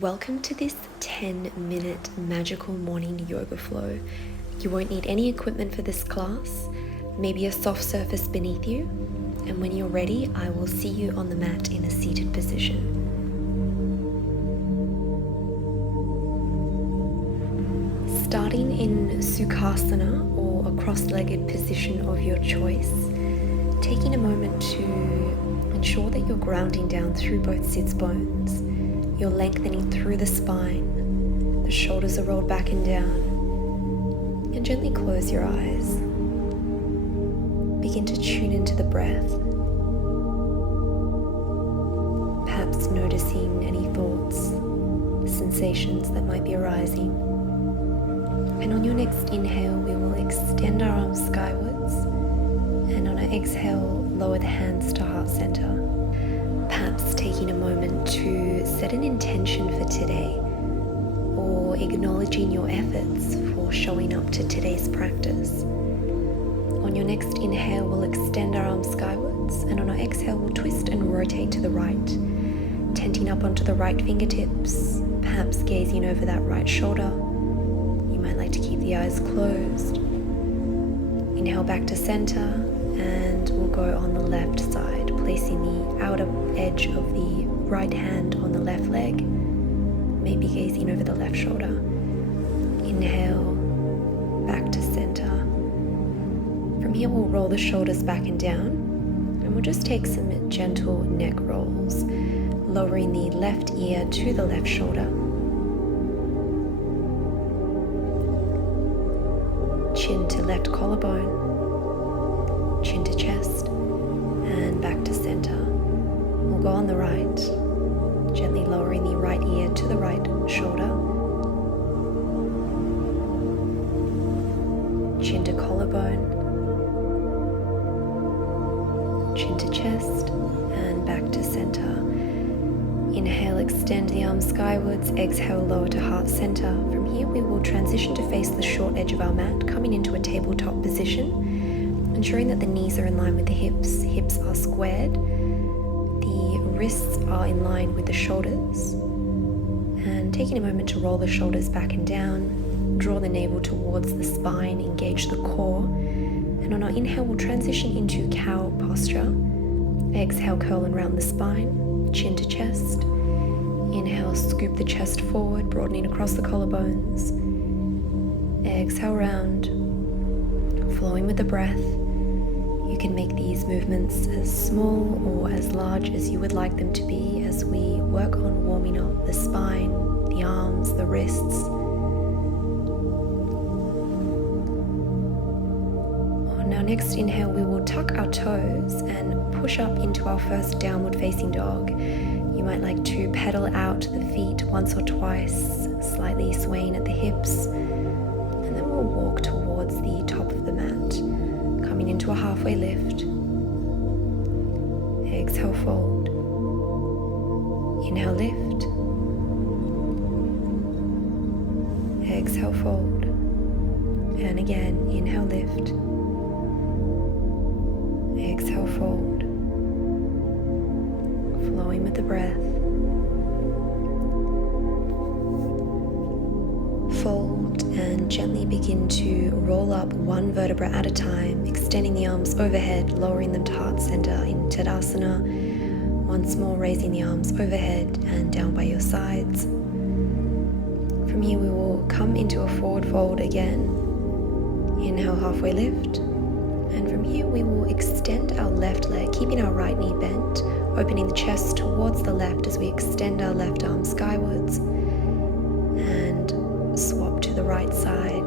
Welcome to this 10-minute magical morning yoga flow. You won't need any equipment for this class, maybe a soft surface beneath you, and when you're ready, I will see you on the mat in a seated position. Starting in Sukhasana, or a cross-legged position of your choice, taking a moment to ensure that you're grounding down through both sits bones. You're lengthening through the spine, the shoulders are rolled back and down, and gently close your eyes. Begin to tune into the breath, perhaps noticing any thoughts, sensations that might be arising. And on your next inhale, we will extend our arms skywards, and on our exhale, lower the hands to heart center. Perhaps taking a moment to set an intention for today, or acknowledging your efforts for showing up to today's practice. On your next inhale, we'll extend our arms skywards, and on our exhale, we'll twist and rotate to the right, tenting up onto the right fingertips, perhaps gazing over that right shoulder. You might like to keep the eyes closed. Inhale back to center, and we'll go on the left side, placing the outer edge of the right hand on the left leg, maybe gazing over the left shoulder. Inhale, back to center. From here, we'll roll the shoulders back and down, and we'll just take some gentle neck rolls, lowering the left ear to the left shoulder. Chin to left collarbone, chin to chest, and back to center. We'll go on the right, gently lowering the right ear to the right shoulder, chin to collarbone, chin to chest, and back to center. Inhale, extend the arms skywards, exhale, lower to heart center. From here, we will transition to face the short edge of our mat, coming into a tabletop position, ensuring that the knees are in line with the hips. Hips are squared, the wrists are in line with the shoulders, and taking a moment to roll the shoulders back and down, draw the navel towards the spine, engage the core, and on our inhale, we'll transition into cow posture. Exhale, curl and round the spine, chin to chest. Inhale, scoop the chest forward, broadening across the collarbones. Exhale, round, flowing with the breath. You can make these movements as small or as large as you would like them to be as we work on warming up the spine, the arms, the wrists. On our next inhale, we will tuck our toes and push up into our first downward facing dog. You might like to pedal out the feet once or twice, slightly swaying at the hips, and then we'll walk towards the top of the mat, coming into a halfway lift. Exhale, fold. Inhale, lift. Exhale, fold. And again, inhale, lift. Exhale, fold. Flowing with the breath. Fold and gently begin to roll up one vertebra at a time, extending the arms overhead, lowering them to heart center in Tadasana. Once more, raising the arms overhead and down by your sides. From here, we will come into a forward fold again. Inhale, halfway lift. And from here, we will extend our left leg, keeping our right knee bent, opening the chest towards the left as we extend our left arm skywards, and swap to the right side,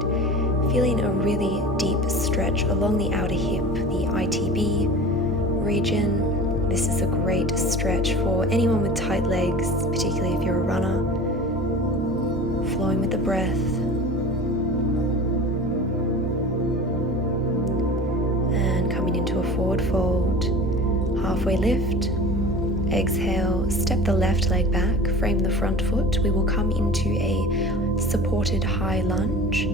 feeling a really deep stretch along the outer hip, the ITB region. This is a great stretch for anyone with tight legs, particularly if you're a runner. Flowing with the breath. And coming into a forward fold, halfway lift. Exhale, step the left leg back, frame the front foot. We will come into a supported high lunge.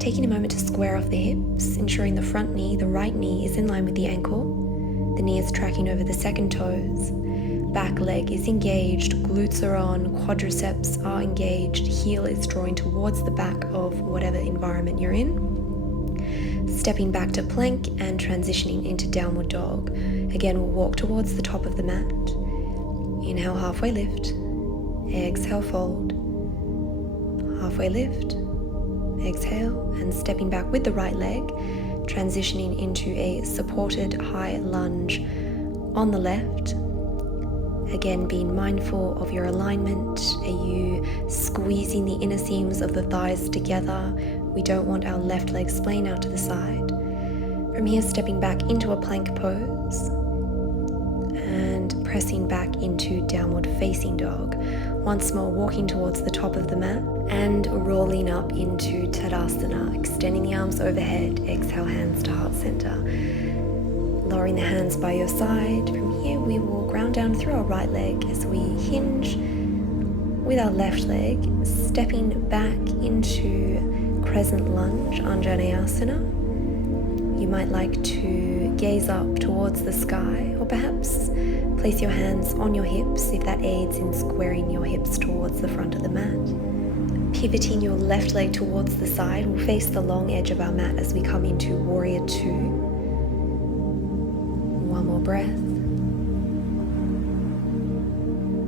Taking a moment to square off the hips, ensuring the front knee, the right knee, is in line with the ankle. The knee is tracking over the second toes. back leg is engaged, glutes are on, quadriceps are engaged, heel is drawing towards the back of whatever environment you're in. Stepping back to plank and transitioning into downward dog. Again, we'll walk towards the top of the mat. Inhale, halfway lift. Exhale, fold. Halfway lift. Exhale, and stepping back with the right leg, transitioning into a supported high lunge on the left. Again, being mindful of your alignment. Are you squeezing the inner seams of the thighs together? We don't want our left leg splaying out to the side. From here, stepping back into a plank pose and pressing back into downward facing dog. Once more, walking towards the top of the mat and rolling up into Tadasana, extending the arms overhead. Exhale, hands to heart center. Lowering the hands by your side. From here, we will ground down through our right leg as we hinge with our left leg, stepping back into crescent lunge, Anjaneyasana. You might like to gaze up towards the sky, or perhaps place your hands on your hips if that aids in squaring your hips towards the front of the mat. Pivoting your left leg towards the side, we'll face the long edge of our mat as we come into Warrior Two. One more breath.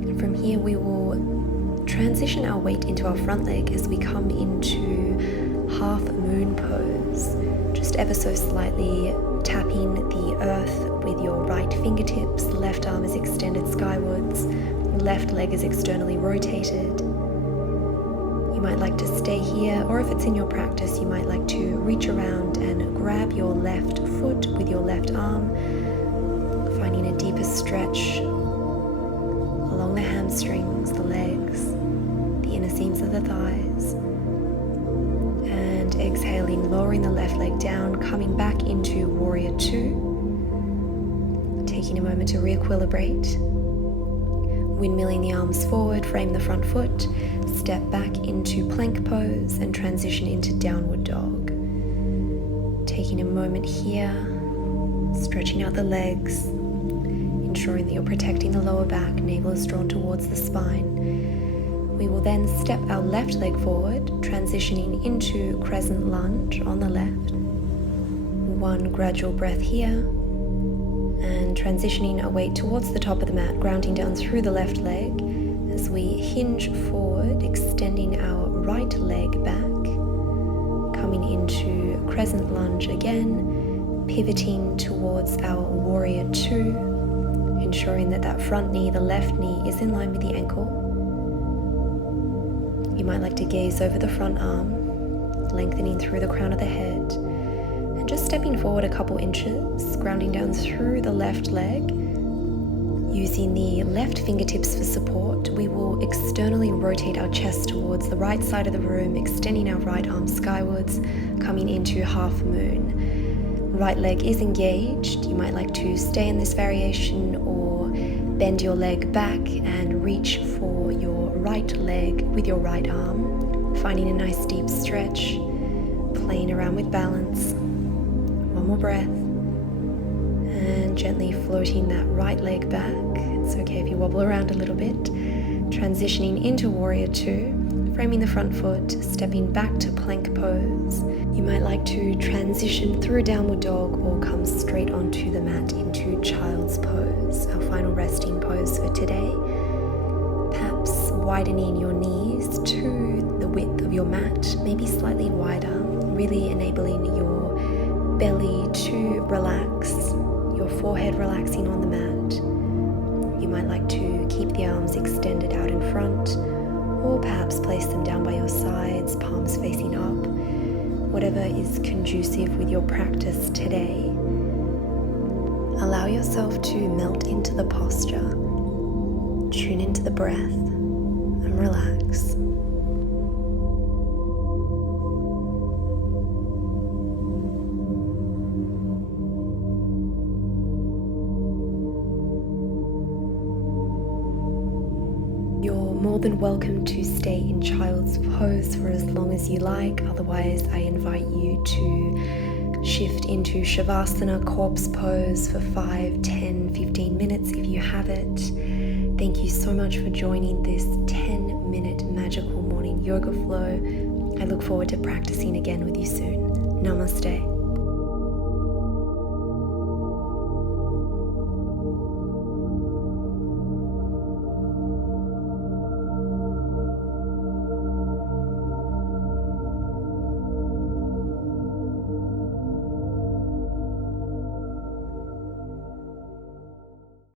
And from here we will transition our weight into our front leg as we come into half moon pose. Just ever so slightly tapping the earth with your right fingertips. The left arm is extended skywards. The left leg is externally rotated. You might like to stay here, or if it's in your practice, you might like to reach around and grab your left foot with your left arm, finding a deeper stretch along the hamstrings, the legs, the inner seams of the thighs. And exhaling, lowering the left leg down, coming back into Warrior Two. Taking a moment to re-equilibrate. Windmilling the arms forward, frame the front foot, step back into plank pose and transition into downward dog. Taking a moment here, stretching out the legs, ensuring that you're protecting the lower back, navel is drawn towards the spine. We will then step our left leg forward, transitioning into crescent lunge on the left. One gradual breath here, and transitioning our weight towards the top of the mat, grounding down through the left leg as we hinge forward, extending our right leg back, coming into crescent lunge again, pivoting towards our Warrior Two, ensuring that that front knee, the left knee, is in line with the ankle. You might like to gaze over the front arm, lengthening through the crown of the head, and just stepping forward a couple inches, grounding down through the left leg. Using the left fingertips for support, we will externally rotate our chest towards the right side of the room, extending our right arm skywards, coming into half moon. Right leg is engaged. You might like to stay in this variation or bend your leg back and reach for your right leg with your right arm, finding a nice deep stretch, playing around with balance. One more breath, and gently floating that right leg back. It's okay if you wobble around a little bit. Transitioning into Warrior Two, framing the front foot, stepping back to plank pose. You might like to transition through downward dog or come straight onto the mat into child's pose, our final resting pose for today. Perhaps widening your knees to the width of your mat, maybe slightly wider, really enabling your belly to relax, your forehead relaxing on the mat. You might like to keep the arms extended out in front, or perhaps place them down by your sides, palms facing up. Whatever is conducive with your practice today. Allow yourself to melt into the posture, tune into the breath, and relax. You're more than welcome to stay in child's pose for as long as you like. Otherwise, I invite you to shift into Shavasana, corpse pose for 5, 10, 15 minutes if you have it. Thank you so much for joining this 10-minute magical morning yoga flow. I look forward to practicing again with you soon. Namaste.